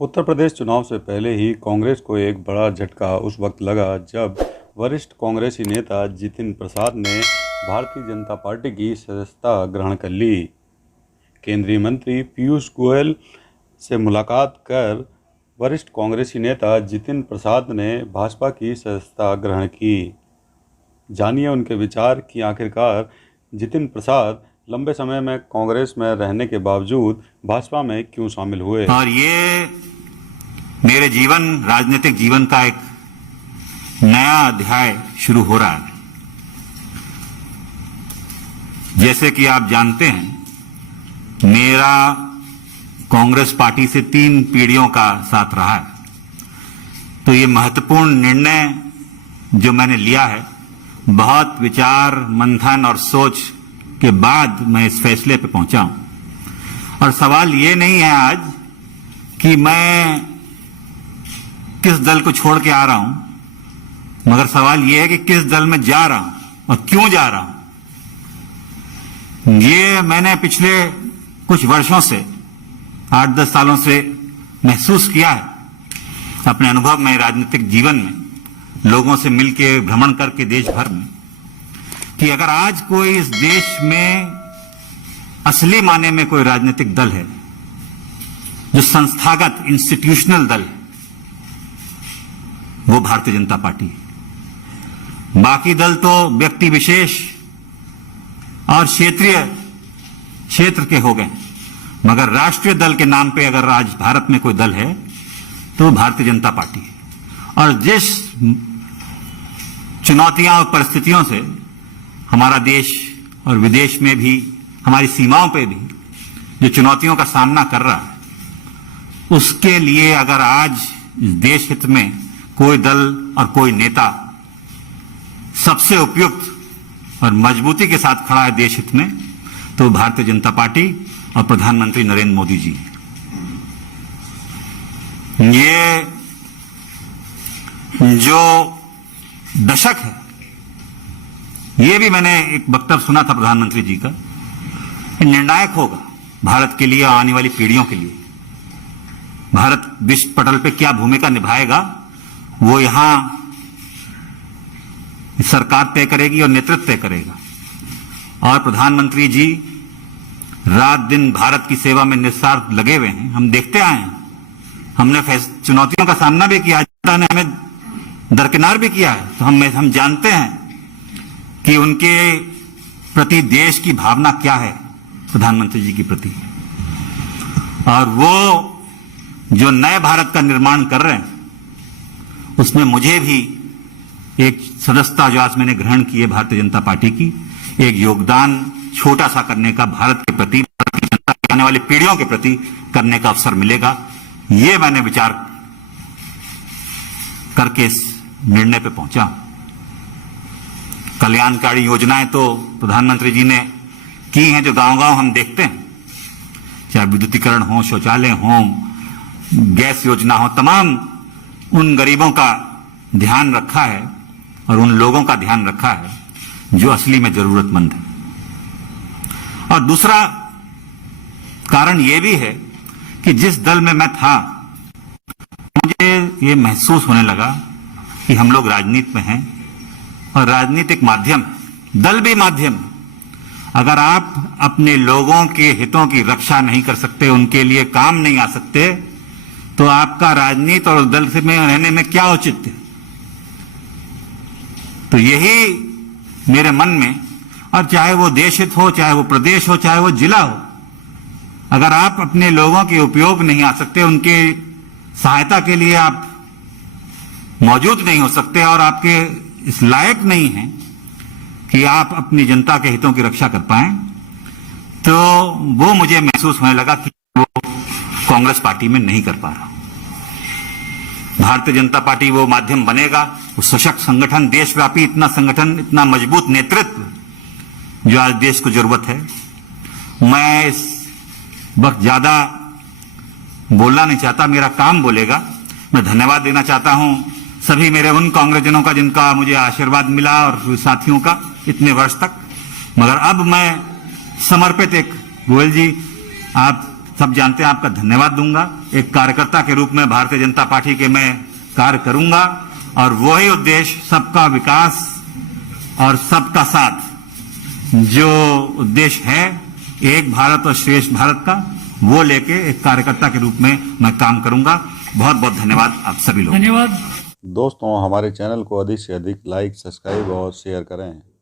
उत्तर प्रदेश चुनाव से पहले ही कांग्रेस को एक बड़ा झटका उस वक्त लगा जब वरिष्ठ कांग्रेसी नेता जितिन प्रसाद ने भारतीय जनता पार्टी की सदस्यता ग्रहण कर ली। केंद्रीय मंत्री पीयूष गोयल से मुलाकात कर वरिष्ठ कांग्रेसी नेता जितिन प्रसाद ने भाजपा की सदस्यता ग्रहण की। जानिए उनके विचार कि आखिरकार जितिन प्रसाद लंबे समय में कांग्रेस में रहने के बावजूद भाजपा में क्यों शामिल हुए। और ये मेरे राजनीतिक जीवन का एक नया अध्याय शुरू हो रहा है। जैसे कि आप जानते हैं, मेरा कांग्रेस पार्टी से 3 पीढ़ियों का साथ रहा है। तो ये महत्वपूर्ण निर्णय जो मैंने लिया है, बहुत विचार मंथन और सोच के बाद मैं इस फैसले पे पहुंचा हूं। और सवाल ये नहीं है आज कि मैं किस दल को छोड़ के आ रहा हूं, मगर सवाल ये है कि किस दल में जा रहा हूं और क्यों जा रहा हूं। ये मैंने पिछले कुछ वर्षों से 8-10 सालों से महसूस किया है अपने अनुभव में, राजनीतिक जीवन में, लोगों से मिलकर भ्रमण करके देश भर में, कि अगर आज कोई इस देश में असली माने में कोई राजनीतिक दल है जो संस्थागत इंस्टीट्यूशनल दल है, वो भारतीय जनता पार्टी है। बाकी दल तो व्यक्ति विशेष और क्षेत्र के हो गए, मगर राष्ट्रीय दल के नाम पे अगर आज भारत में कोई दल है तो भारतीय जनता पार्टी है। और जिस चुनौतियां और परिस्थितियों से हमारा देश और विदेश में भी, हमारी सीमाओं पे भी जो चुनौतियों का सामना कर रहा है, उसके लिए अगर आज इस देश हित में कोई दल और कोई नेता सबसे उपयुक्त और मजबूती के साथ खड़ा है देश हित में, तो भारतीय जनता पार्टी और प्रधानमंत्री नरेंद्र मोदी जी। ये जो दशक है, ये भी मैंने एक वक्तव्य सुना था प्रधानमंत्री जी का, निर्णायक होगा भारत के लिए और आने वाली पीढ़ियों के लिए। भारत विश्व पटल पे क्या भूमिका निभाएगा, वो यहां सरकार तय करेगी और नेतृत्व तय करेगा। और प्रधानमंत्री जी रात दिन भारत की सेवा में निस्वार्थ लगे हुए हैं। हम देखते आए हैं, हमने चुनौतियों का सामना भी किया, जनता ने हमें दरकिनार भी किया है, तो हम जानते हैं कि उनके प्रति देश की भावना क्या है, प्रधानमंत्री जी के प्रति। और वो जो नए भारत का निर्माण कर रहे हैं, उसमें मुझे भी एक सदस्यता जो आज मैंने ग्रहण की है भारतीय जनता पार्टी की, एक योगदान छोटा सा करने का भारत के प्रति, भारत की जनता की आने वाली पीढ़ियों के प्रति करने का अवसर मिलेगा। ये मैंने विचार करके इस निर्णय पे पहुंचा। कल्याणकारी योजनाएं तो प्रधानमंत्री जी ने की हैं, जो गांव-गांव हम देखते हैं, चाहे विद्युतीकरण हो, शौचालय हो, गैस योजना हो, तमाम उन गरीबों का ध्यान रखा है और उन लोगों का ध्यान रखा है जो असली में जरूरतमंद है। और दूसरा कारण यह भी है कि जिस दल में मैं था, मुझे ये महसूस होने लगा कि हम लोग राजनीति में हैं और राजनीतिक माध्यम, दल भी माध्यम। अगर आप अपने लोगों के हितों की रक्षा नहीं कर सकते, उनके लिए काम नहीं आ सकते, तो आपका राजनीति और दल से में रहने में क्या औचित्य। तो यही मेरे मन में, और चाहे वो देश हित हो, चाहे वो प्रदेश हो, चाहे वो जिला हो, अगर आप अपने लोगों के उपयोग नहीं आ सकते, उनके सहायता के लिए आप मौजूद नहीं हो सकते और आपके इस लायक नहीं हैं कि आप अपनी जनता के हितों की रक्षा कर पाएं, तो वो मुझे महसूस होने लगा कि वो कांग्रेस पार्टी में नहीं कर पा रहा। भारतीय जनता पार्टी वो माध्यम बनेगा, वो सशक्त संगठन, देशव्यापी इतना संगठन, इतना मजबूत नेतृत्व जो आज देश को जरूरत है। मैं इस वक्त ज्यादा बोलना नहीं चाहता, मेरा काम बोलेगा। मैं धन्यवाद देना चाहता हूं सभी मेरे उन कांग्रेसजनों का जिनका मुझे आशीर्वाद मिला और साथियों का इतने वर्ष तक। मगर अब मैं समर्पित, एक गोयल जी, आप सब जानते हैं, आपका धन्यवाद दूंगा। एक कार्यकर्ता के रूप में भारतीय जनता पार्टी के मैं कार्य करूंगा और वही उद्देश्य सबका विकास और सबका साथ जो उद्देश्य है एक भारत और श्रेष्ठ भारत का, वो लेके एक कार्यकर्ता के रूप में मैं काम करूंगा। बहुत बहुत धन्यवाद आप सभी लोग। धन्यवाद। दोस्तों, हमारे चैनल को अधिक से अधिक लाइक, सब्सक्राइब और शेयर करें।